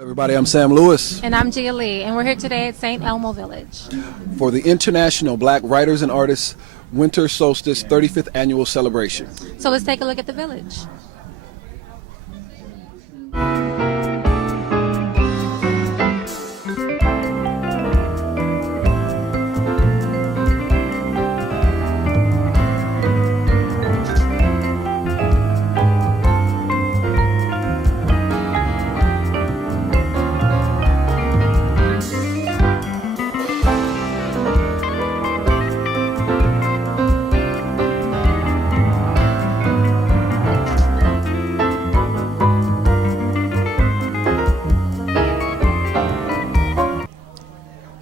Everybody, I'm Sam Lewis And I'm Gia Lee, and we're here today at St. Elmo Village. for the International Black Writers and Artists Winter Solstice 35th Annual Celebration. So let's take a look at the village.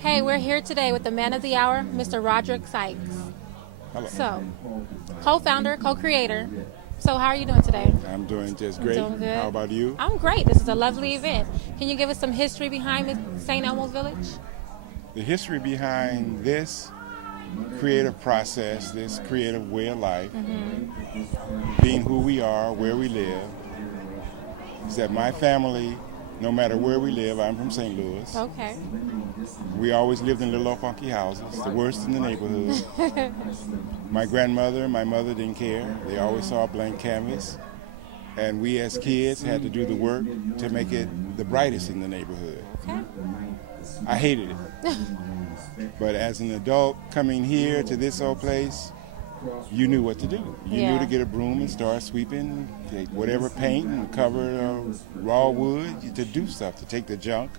Hey, we're here today with the man of the hour, Mr. Roderick Sykes. Hello. So, co-founder, co-creator. So how are you doing today? I'm doing just great. Doing good. How about you? I'm great. This is a lovely event. Can you give us some history behind the St. Elmo Village? The history behind this creative process, this creative way of life, being who we are, where we live, is that my family, no matter where we live, I'm from St. Louis. Okay. We always lived in little old funky houses, the worst in the neighborhood. My grandmother and my mother didn't care. They always saw a blank canvas. And we as kids had to do the work to make it the brightest in the neighborhood. Okay. I hated it. But as an adult coming here to this old place, you knew what to do. You knew Yeah. to get a broom and start sweeping, take whatever paint and cover raw wood to do stuff, to take the junk.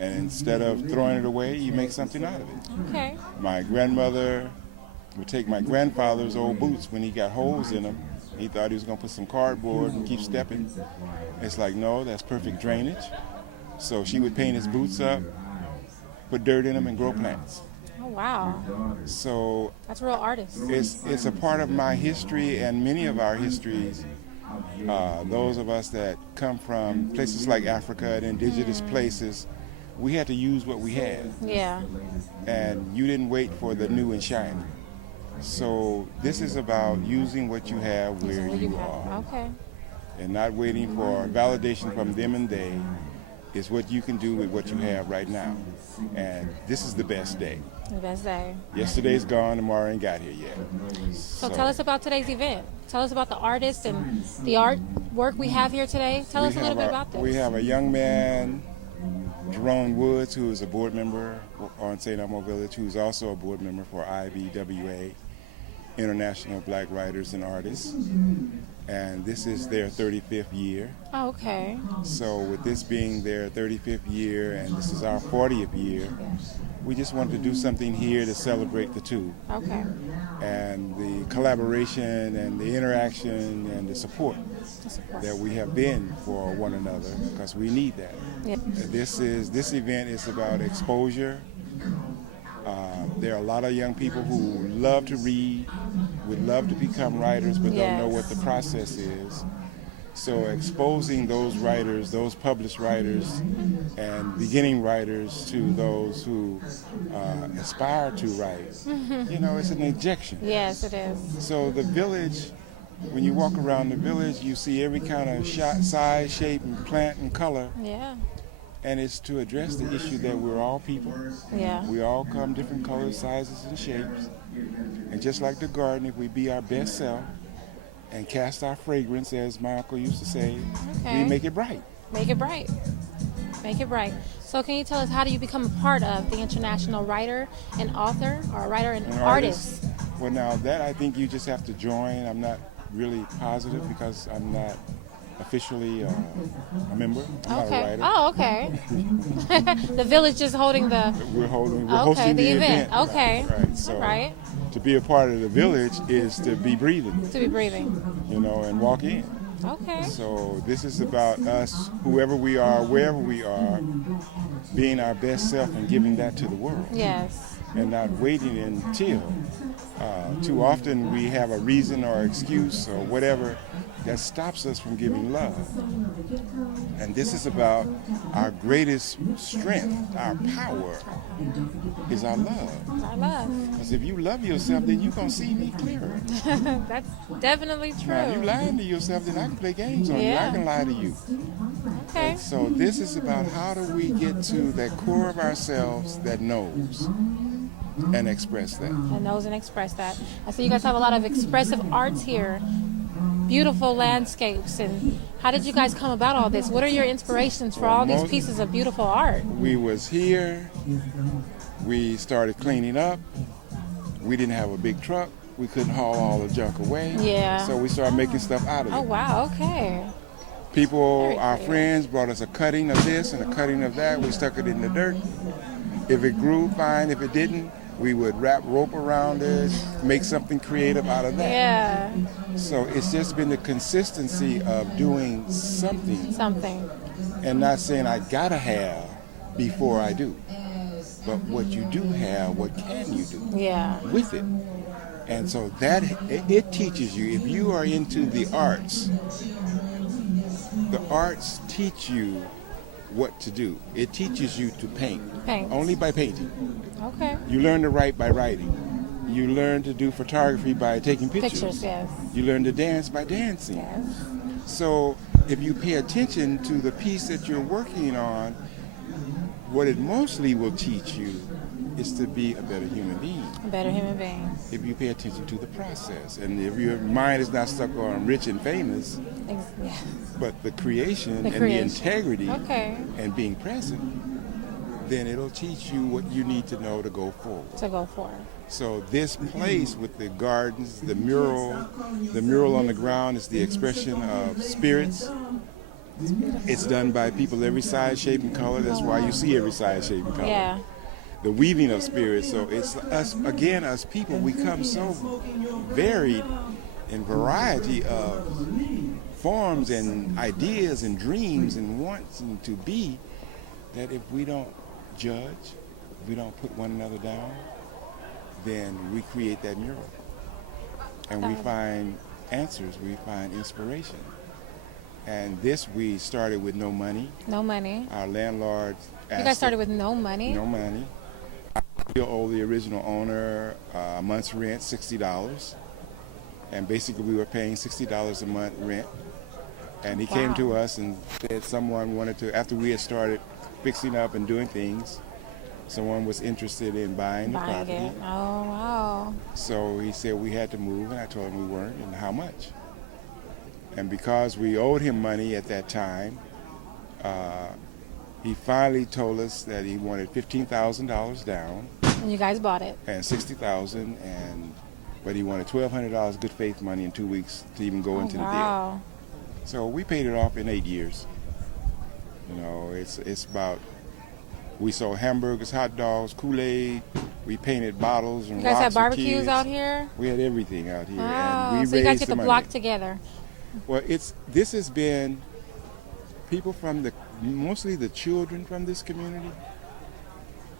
And instead of throwing it away, you make something out of it. Okay. My grandmother would take my grandfather's old boots when he got holes in them. He thought he was going to put some cardboard and keep stepping. It's like, no, that's perfect drainage. So she would paint his boots up, put dirt in them, and grow plants. Oh, wow. So That's real artist. it's a part of my history and many of our histories. Those of us that come from places like Africa and indigenous places, we had to use what we had. Yeah. And you didn't wait for the new and shiny. So this is about using what you have where you are, Okay. and not waiting for validation from them and they. Is what you can do with what you have right now. And this is the best day. The best day. Yesterday's gone, tomorrow ain't got here yet. So tell us about today's event. Tell us about the artists and the artwork we have here today. Tell us a little bit about this. We have a young man, Jerome Woods, who is a board member on St. Elmo Village, who's also a board member for IBWA, International Black Writers and Artists. And this is their 35th year. Oh, okay. So with this being their 35th year and this is our 40th year, we just wanted to do something here to celebrate the two. Okay. And the collaboration and the interaction and the support that we have been for one another, because we need that. Yeah. This event is about exposure. There are a lot of young people who love to read, would love to become writers, but don't know what the process is. So exposing those writers, those published writers, and beginning writers to those who aspire to write, it's an injection. Yes, it is. So the village, when you walk around the village, you see every kind of size, shape, and plant and color. Yeah. And it's to address the issue that we're all people. Yeah. We all come different colors, sizes, and shapes. And just like the garden, if we be our best self and cast our fragrance, as my uncle used to say, we make it bright. Make it bright. Make it bright. So can you tell us, how do you become a part of the International Writer and Author, or Writer and Artist? Well, now that I think you just have to join. I'm not really positive because I'm not officially a member. I'm not a writer. Oh, okay. The village is holding the... We're hosting the event. Okay. Right. So Right. to be a part of the village is to be breathing. To be breathing. And walk in. Okay. So this is about us, whoever we are, wherever we are, being our best self and giving that to the world. Yes. And not waiting until. Too often we have a reason or excuse or whatever that stops us from giving love. And this is about our greatest strength, our power, is our love. Our love. Because if you love yourself, then you're going to see me clearer. That's definitely true. Now, if you lying to yourself, then I can play games on you. I can lie to you. Okay. And so this is about how do we get to that core of ourselves that knows and express that. And knows and express that. I see you guys have a lot of expressive arts here. Beautiful landscapes. And how did you guys come about all this? What are your inspirations for all these pieces of beautiful art? We was here, we started cleaning up, we didn't have a big truck, we couldn't haul all the junk away. Yeah. So we started making stuff out of it. Oh, wow. Okay. People, Very our creative. friends brought us a cutting of this and a cutting of that. We stuck it in the dirt. If it grew, fine. If it didn't, we would wrap rope around it, make something creative out of that. Yeah. So it's just been the consistency of doing something Something. and not saying I gotta have before I do. But what you do have, what can you do Yeah. with it? And so that it teaches you, if you are into the arts teach you what to do. It teaches you to paint. Paint. Only by painting. Okay. You learn to write by writing. You learn to do photography by taking pictures. Pictures, yes. You learn to dance by dancing. Yes. So if you pay attention to the piece that you're working on, what it mostly will teach you is to be a better human being. A better human being. If you pay attention to the process. And if your mind is not stuck on rich and famous, Yeah. but the creation The and creation. the integrity Okay. and being present, then it'll teach you what you need to know to go forward. To go for. So this place with the gardens, the mural on the ground is the expression of spirits. It's done by people every size, shape, and color. That's why you see every size, shape, and color. Yeah. The weaving of spirits. So it's us, again, us people, we come so varied in variety of forms and ideas and dreams and wants and to be, that if we don't judge, if we don't put one another down, then we create that mural. And we find answers, we find inspiration. And this we started with no money. No money. Our landlord asked You guys started with no money? no money. We owe the original owner a month's rent, $60. And basically we were paying $60 a month rent. And he came to us and said someone wanted to, after we had started fixing up and doing things, someone was interested in buying the property. It. Oh, wow. So he said we had to move, and I told him we weren't, and how much. And because we owed him money at that time, he finally told us that he wanted $15,000 down And you guys bought it. and $60,000, but he wanted $1,200 good faith money in 2 weeks to even go into the deal. Wow. So we paid it off in 8 years. You know, it's about, we sold hamburgers, hot dogs, Kool-Aid. We painted bottles and You guys rocks have for barbecues kids. out here? We had everything out here. Wow. And we So you guys raised get the the money. block together. Well, this has been people from mostly the children from this community.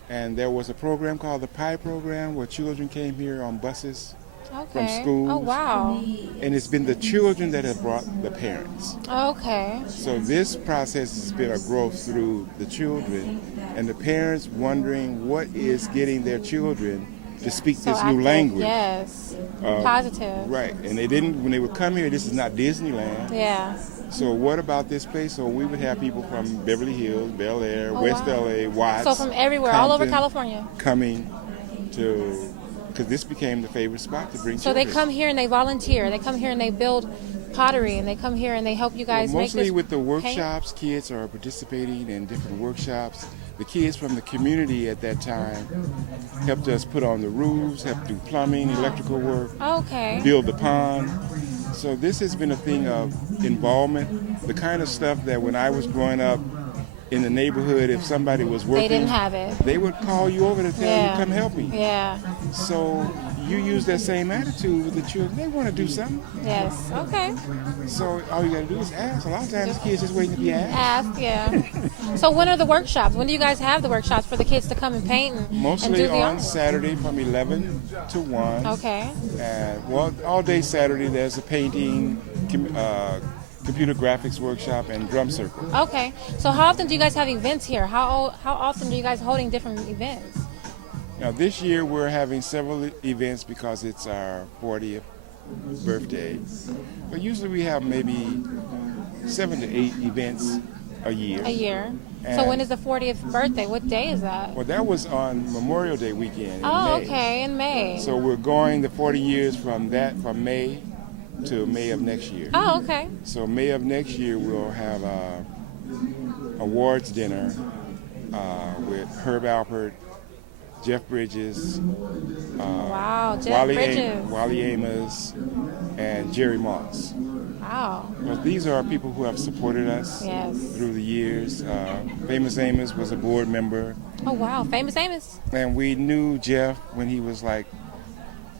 And there was a program called the PI program where children came here on buses from schools. Oh, wow. And it's been the children that have brought the parents. Okay. So this process has been a growth through the children and the parents wondering what is getting their children to speak So this active. new language. Yes. Positive. Right. And they didn't, when they would come here, this is not Disneyland. Yeah. So what about this place? So we would have people from Beverly Hills, Bel Air, West wow. LA, Watts. So from everywhere, all over Compton, California. coming to, because this became the favorite spot to bring So children. they come here and they volunteer. They come here and they build pottery, and they come here and they help you guys make Mostly this with the paint? workshops, kids are participating in different workshops. The kids from the community at that time helped us put on the roofs, helped do plumbing, electrical work, Okay. build the pond. So this has been a thing of involvement, the kind of stuff that when I was growing up in the neighborhood, if somebody was working, They didn't have it. they would call you over to tell Yeah. you, come help me. Yeah. So you use that same attitude with the children. They want to do something. Yes. Okay. So all you got to do is ask. A lot of times the kids just waiting to be asked. Ask. Yeah. So when are the workshops? When do you guys have the workshops for the kids to come and paint and do Mostly the on art? Saturday from 11 to 1. Okay. And, well, all day Saturday there's a painting, computer graphics workshop, and drum circle. Okay. So how often do you guys have events here? How often are you guys holding different events? Now this year we're having several events because it's our 40th birthday. But usually we have maybe 7 to 8 events a year. A year. So And- when is the 40th birthday? What day is that? Well, that was on Memorial Day weekend in Oh, May. okay, in May. So we're going the 40 years from May to May of next year. Oh, okay. So May of next year we'll have a awards dinner with Herb Alpert, Jeff Bridges, Wow, Jeff Bridges. Wally Amos, and Jerry Moss. Wow. Well, these are people who have supported us Yes. through the years. Famous Amos was a board member, Oh, wow. Famous Amos. and we knew Jeff when he was like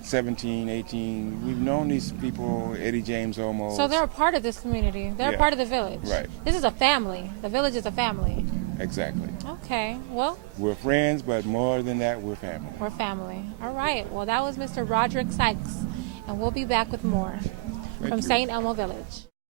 17, 18. We've known these people, Eddie James Olmos. So they're a part of this community. They're a Yeah. part of the village. Right. This is a family. The village is a family. Exactly. Okay. Well, We're friends, but more than that, we're family. we're family. All right. Well, that was Mr. Roderick Sykes, and we'll be back with more from you. St. Elmo Village.